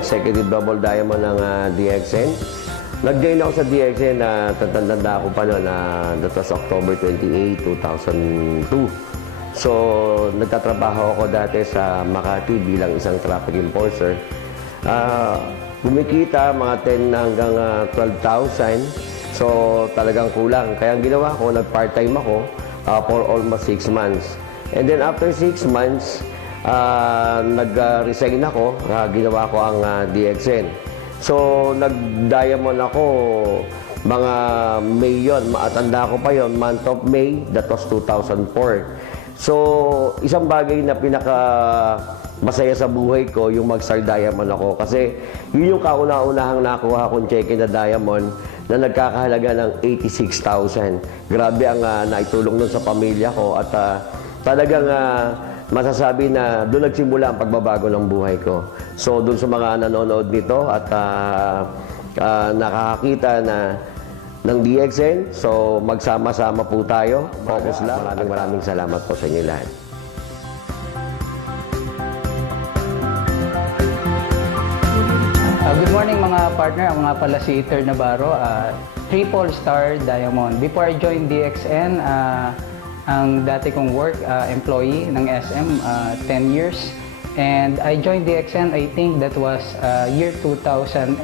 executive double diamond ng DXN. Nag-join ako sa DXN na tatanda ako pa noon, that was October 28, 2002. So, nagtatrabaho ako dati sa Makati bilang isang traffic enforcer. Kumikita mga 10 hanggang 12,000. So, talagang kulang. Kaya ang ginawa ko, nag-part-time ako for almost 6 months. And then after 6 months, nag-resign ako, ginawa ko ang DXN. So, nag-diamond ako, mga May yun, maatanda ko pa yon, month of May, that was 2004. So, isang bagay na masaya sa buhay ko, yung mag-star diamond ako. Kasi, yun yung kauna-unahang nakuha kong check na diamond na nagkakahalaga ng 86,000. Grabe ang naitulong nun sa pamilya ko at talagang masasabi na doon nagsimula ang pagbabago ng buhay ko. So, doon sa mga nanonood nito at nakakakita ng DXN, so magsama-sama po tayo. Focus lang. Maraming salamat po sa inyo lahat. Good morning mga partner. Ako nga pala si Iter Navarro, triple star diamond. Before I joined DXN, ang dati kong work, employee ng SM, 10 years. And I joined DXN, I think that was year 2003.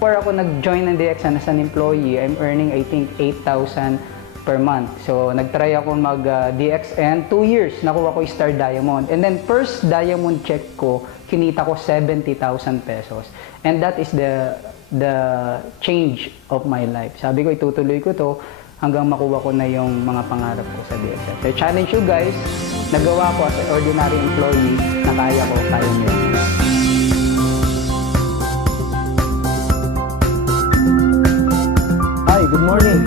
Before ako nag-join ng DXN as an employee, I'm earning I think 8,000 per month. So nag-try ako mag-DXN, 2 years, nakuha ko Star Diamond. And then first diamond check ko, kinita ko 70,000 pesos. And that is the change of my life. Sabi ko, itutuloy ko to hanggang makuha ko na yung mga pangarap ko sa DXN. So challenge you guys, nagawa ko as an ordinary employee, na kaya nyo. Hi, good morning.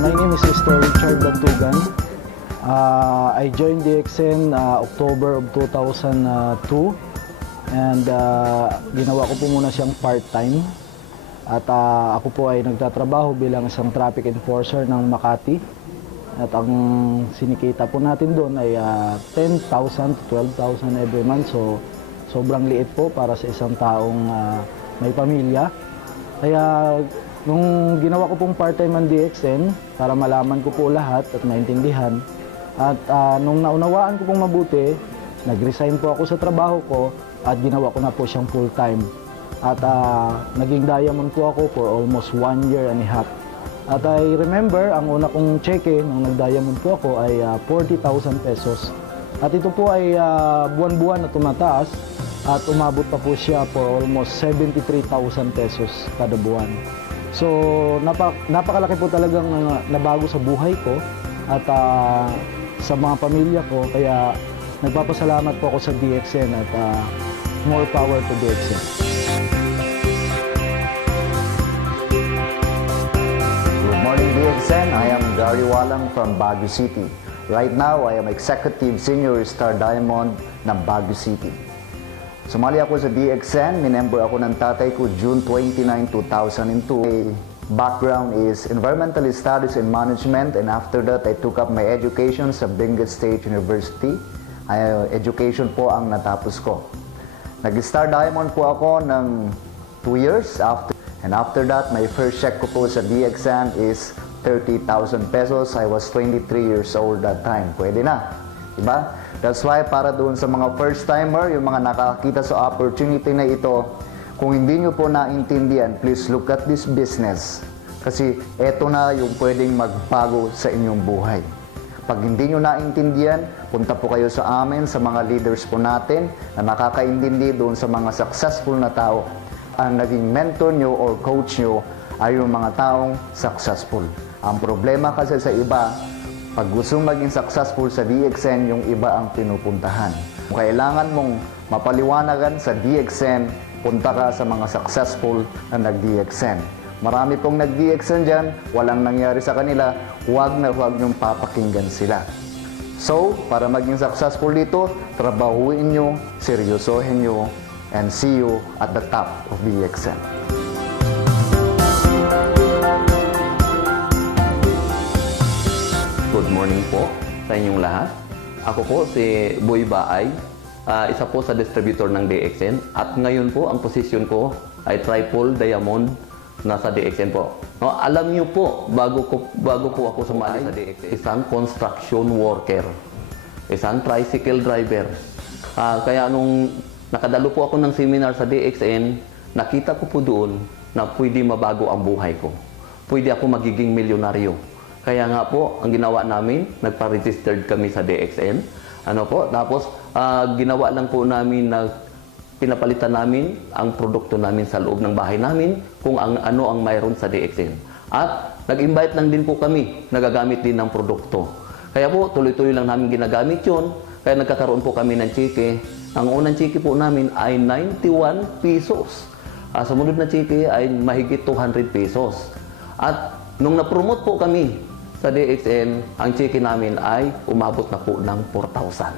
My name is Mr. Richard Bantugan. I joined DXN October of 2002 and ginawa ko po muna siyang part-time at ako po ay nagtatrabaho bilang isang traffic enforcer ng Makati at ang sinikita po natin doon ay 10,000 to 12,000 every month, so sobrang liit po para sa isang taong may pamilya. Kaya nung ginawa ko pong part-time ang DXN, para malaman ko po lahat at maintindihan, at nung naunawaan ko pong mabuti, nag-resign po ako sa trabaho ko at ginawa ko na po siyang full-time. At naging diamond po ako for almost 1 year and a half. At I remember, ang una kong cheque nung nag-diamond po ako ay 40,000 pesos. At ito po ay buwan-buwan na tumataas at umabot pa po siya for almost 73,000 pesos kada buwan. So, napakalaki po talagang nabago sa buhay ko at sa mga pamilya ko. Kaya nagpapasalamat po ako sa DXN at more power to DXN. Good morning, DXN. I am Gary Walang from Baguio City. Right now, I am Executive Senior Star Diamond ng Baguio City. Sumali ako sa DXN, minember ako ng tatay ko June 29, 2002. My background is Environmental Studies and Management, and after that, I took up my education sa Benguet State University. Education po ang natapos ko. Nag-Star Diamond po ako ng 2 years after. And after that, my first check ko po sa DXN is 30,000 pesos. I was 23 years old that time. Pwede na, diba? That's why para doon sa mga first-timer, yung mga nakakita sa opportunity na ito, kung hindi nyo po naintindihan, please look at this business. Kasi eto na yung pwedeng magbago sa inyong buhay. Pag hindi nyo naintindihan, punta po kayo sa amin, sa mga leaders po natin na nakakaintindi doon sa mga successful na tao. Ang naging mentor nyo or coach nyo ay yung mga taong successful. Ang problema kasi sa iba, pag gusto maging successful sa DXN, yung iba ang pinupuntahan. Kung kailangan mong mapaliwanagan sa DXN, punta ka sa mga successful na nag-DXN. Marami pong nag-DXN dyan, walang nangyari sa kanila, huwag niyong papakinggan sila. So, para maging successful dito, trabahuin nyo, seryosohin nyo, and see you at the top of DXN. Good morning po sa inyong lahat. Ako po si Boy Baay, isa po sa distributor ng DXN. At ngayon po, ang posisyon ko ay triple diamond nasa DXN po. No, alam niyo po, bago po ako sumali sa DXN, isang construction worker, isang tricycle driver. Kaya nung nakadalo po ako ng seminar sa DXN, nakita ko po doon na pwede mabago ang buhay ko. Pwede ako magiging milyonaryo. Kaya nga po, ang ginawa namin, nagpa-registered kami sa DXN. Tapos ginawa lang po namin na pinapalitan namin ang produkto namin sa loob ng bahay namin kung ano ang mayroon sa DXN. At nag-invite lang din po kami, nagagamit din ng produkto. Kaya po, tuloy-tuloy lang namin ginagamit yun. Kaya nagkakaroon po kami ng chike. Ang unang chike po namin ay 91 pesos. Sumunod na chike ay mahigit 200 pesos. At nung na-promote po kami sa DXN, ang chike namin ay umabot na po ng 4,000.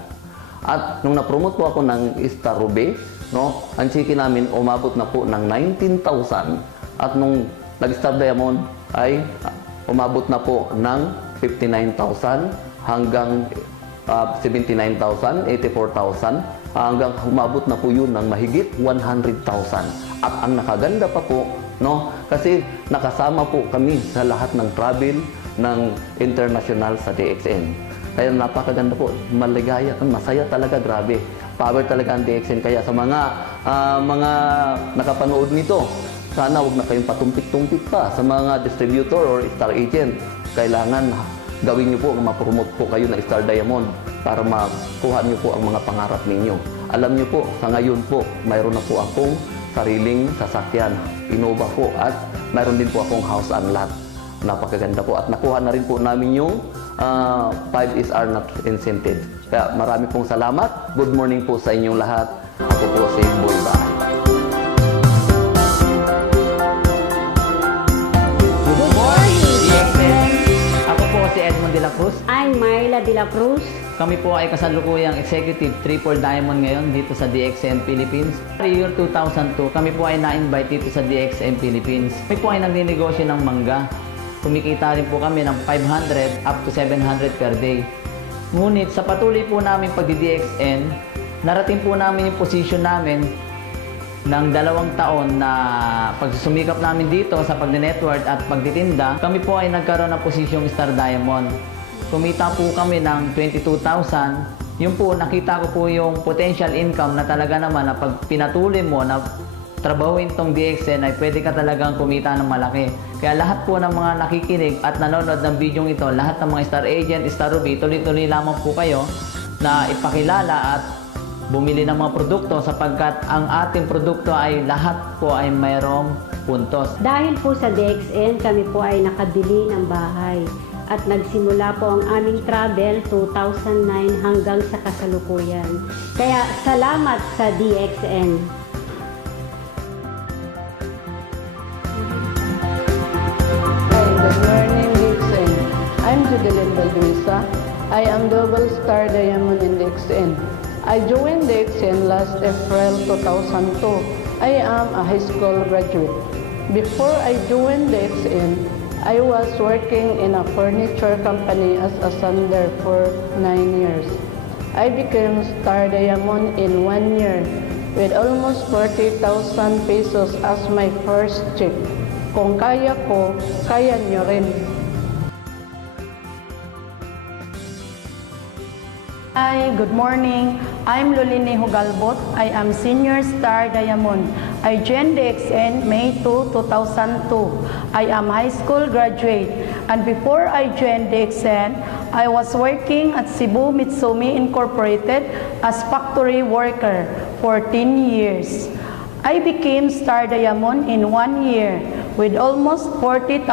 At nung na-promote po ako ng Star Ruby, ang chike namin umabot na po ng 19,000. At nung nag-Star Diamond ay umabot na po ng 59,000 hanggang 79,000, 84,000, hanggang umabot na po yun ng mahigit 100,000. At ang nakaganda pa po, kasi nakasama po kami sa lahat ng travel ng international sa DXN. Kaya napakaganda po, maligaya, masaya talaga, grabe. Power talaga ang DXN. Kaya sa mga nakapanood nito, sana huwag na kayong patumpik-tumpik pa sa mga distributor or star agent. Kailangan gawin niyo po, ma-promote po kayo na Star Diamond para makuha niyo po ang mga pangarap ninyo. Alam niyo po, sa ngayon po, mayroon na po akong sariling sasakyan, Innova po, at mayroon din po akong house and lot. Napakaganda po. At nakuha na rin po namin yung 5 SR not incentive. Kaya marami pong salamat. Good morning po sa inyong lahat. Ako po si Boy Bahay. Good morning, DXN. Ako po si Edmond de la Cruz. I'm Myla de la Cruz. Kami po ay kasalukuyang Executive Triple Diamond ngayon dito sa DXN Philippines. Year 2002, kami po ay na-invite dito sa DXN Philippines. Kami po ay nagninegosyo ng mangga. Kumikita rin po kami ng 500 up to 700 per day. Ngunit sa patuloy po namin pagdi-DXN, narating po namin yung position namin ng 2 taon na pagsusumikap namin dito sa pagdi-network at pagtitinda. Kami po ay nagkaroon ng posisyong Star Diamond. Kumita po kami ng 22,000. Yun po, nakita ko po yung potential income na talaga naman na pag pinatuloy mo na trabahuin tong DXN ay pwede ka talagang kumita ng malaki. Kaya lahat po ng mga nakikinig at nanonood ng video ito, lahat ng mga Star Agent, Star Ruby, tuloy-tuloy lamang po kayo na ipakilala at bumili ng mga produkto sapagkat ang ating produkto ay lahat po ay mayroong puntos. Dahil po sa DXN, kami po ay nakabili ng bahay. At nagsimula po ang aming travel 2009 hanggang sa kasalukuyan. Kaya salamat sa DXN. Good morning, DXN. I'm Judeline Balduisa. I am Double Star Diamond in DXN. I joined DXN last April 2002. I am a high school graduate. Before I joined DXN, I was working in a furniture company as a sander for 9 years. I became Star Diamond in 1 year with almost 40,000 pesos as my first check. Kung kaya ko, kaya nyo rin. Hi, good morning. I'm Lulini Hugalbot. I am Senior Star Diamond. I joined DXN May 2, 2002. I am high school graduate. And before I joined DXN, I was working at Cebu Mitsumi Incorporated as factory worker for 10 years. I became Star Diamond in 1 year with almost 40,000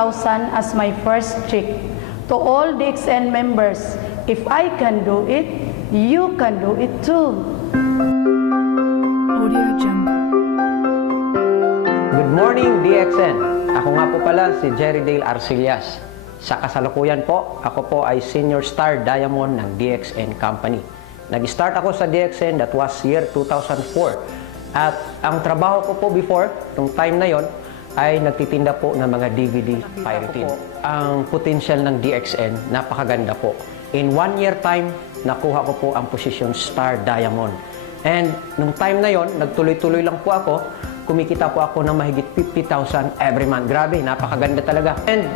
as my first check. To all DXN members, if I can do it, you can do it too. Good morning, DXN. Ako nga po pala si Jerry Dale Arcillas. Sa kasalukuyan po, ako po ay Senior Star Diamond ng DXN Company. Nag-start ako sa DXN, that was year 2004. At ang trabaho ko po before, nung time na yon, ay nagtitinda po ng mga DVD pirating. Ang potential ng DXN, napakaganda po. In 1 year time, nakuha ko po ang posisyon Star Diamond. And nung time na yon, nagtuloy-tuloy lang po ako. Kumikita po ako ng mahigit 50,000 every month. Grabe, napakaganda talaga. And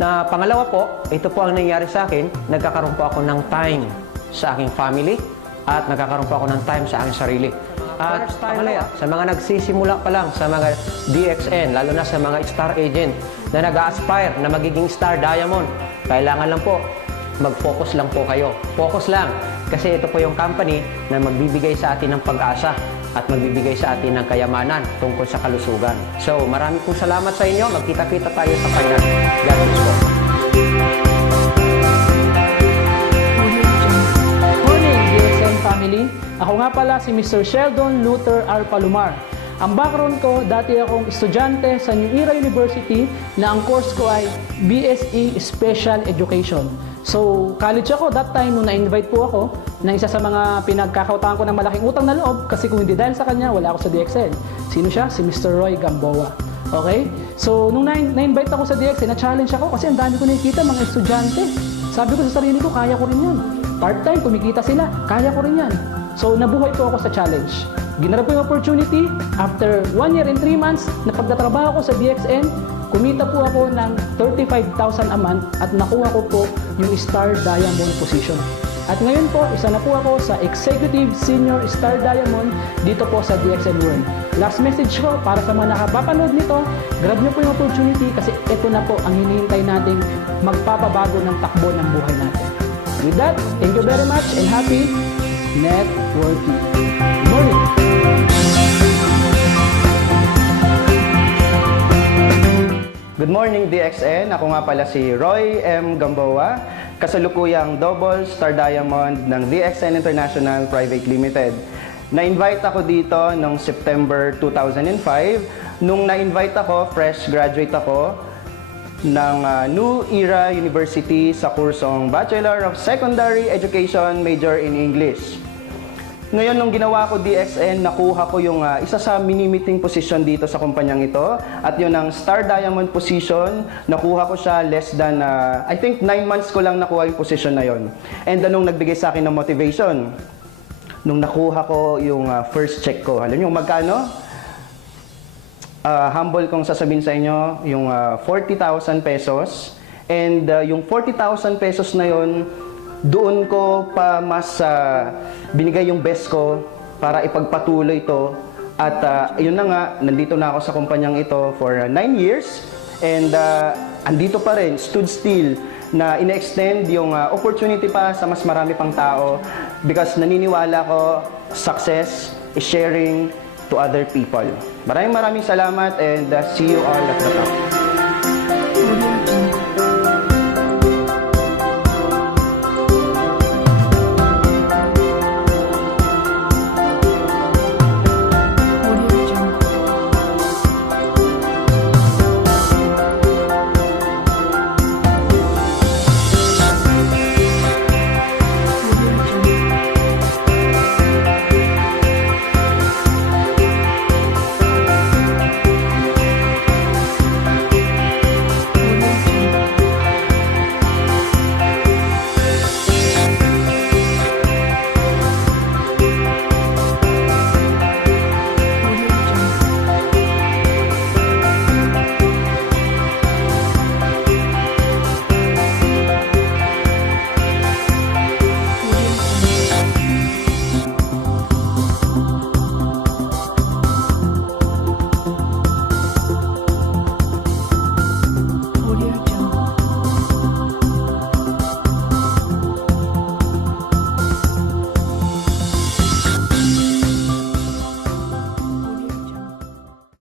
na pangalawa po, ito po ang nangyari sa akin, nagkakaroon po ako ng time sa aking family at nagkakaroon po ako ng time sa aking sarili. At pangalawa, sa mga nagsisimula pa lang sa mga DXN, lalo na sa mga star agent na nag-aspire na magiging star diamond, kailangan lang po mag-focus lang po kayo. Focus lang. Kasi ito po yung company na magbibigay sa atin ng pag-asa at magbibigay sa atin ng kayamanan tungkol sa kalusugan. So, marami pong salamat sa inyo. Magkita-kita tayo sa final. God bless po. Morning, DXN family. Ako nga pala si Mr. Sheldon Luther R. Palomar. Ang background ko, dati akong estudyante sa New Era University na ang course ko ay BSE Special Education. So, college ako that time nung na-invite po ako ng isa sa mga pinagkakautahan ko ng malaking utang na loob kasi kung hindi dahil sa kanya, wala ako sa DXN. Sino siya? Si Mr. Roy Gamboa. Okay? So, nung na-invite ako sa DXN, na-challenge ako kasi ang dami ko nakikita mga estudyante. Sabi ko sa sarili ko, kaya ko rin yan. Part-time, kumikita sila, kaya ko rin yan. So, nabuhay po ako sa challenge. Ginarap ko yung opportunity. After 1 year and 3 months na pagtatrabaho ko sa DXN, kumita po ako ng 35,000 a month at nakuha ko po yung Star Diamond position. At ngayon po, isa na po ako sa Executive Senior Star Diamond dito po sa DXN World. Last message ko para sa mga nakapapanood nito, grab nyo po yung opportunity kasi ito na po ang hinihintay nating magpapabago ng takbo ng buhay natin. With that, thank you very much and happy networking. Good morning! Good morning, DXN. Ako nga pala si Roy M. Gamboa, kasalukuyang Double Star Diamond ng DXN International Private Limited. Na-invite ako dito noong September 2005. Nung na-invite ako, fresh graduate ako ng New Era University sa kursong Bachelor of Secondary Education, major in English. Ngayon, nung ginawa ko DXN, nakuha ko yung isa sa mini-meeting position dito sa kumpanyang ito. At yun ang Star Diamond position, nakuha ko siya less than, I think 9 months ko lang nakuha yung position na yon. And nung nagbigay sa akin ng motivation, nung nakuha ko yung first check ko, alam niyo magkano? Humble kong sasabihin sa inyo, yung 40,000 pesos. And yung 40,000 pesos na yon, doon ko pa mas binigay yung best ko para ipagpatuloy ito. At yun na nga, nandito na ako sa kumpanyang ito for 9 years. And andito pa rin, stood still, na ine-extend yung opportunity pa sa mas marami pang tao because naniniwala ko success is sharing to other people. Maraming salamat and see you all at the top.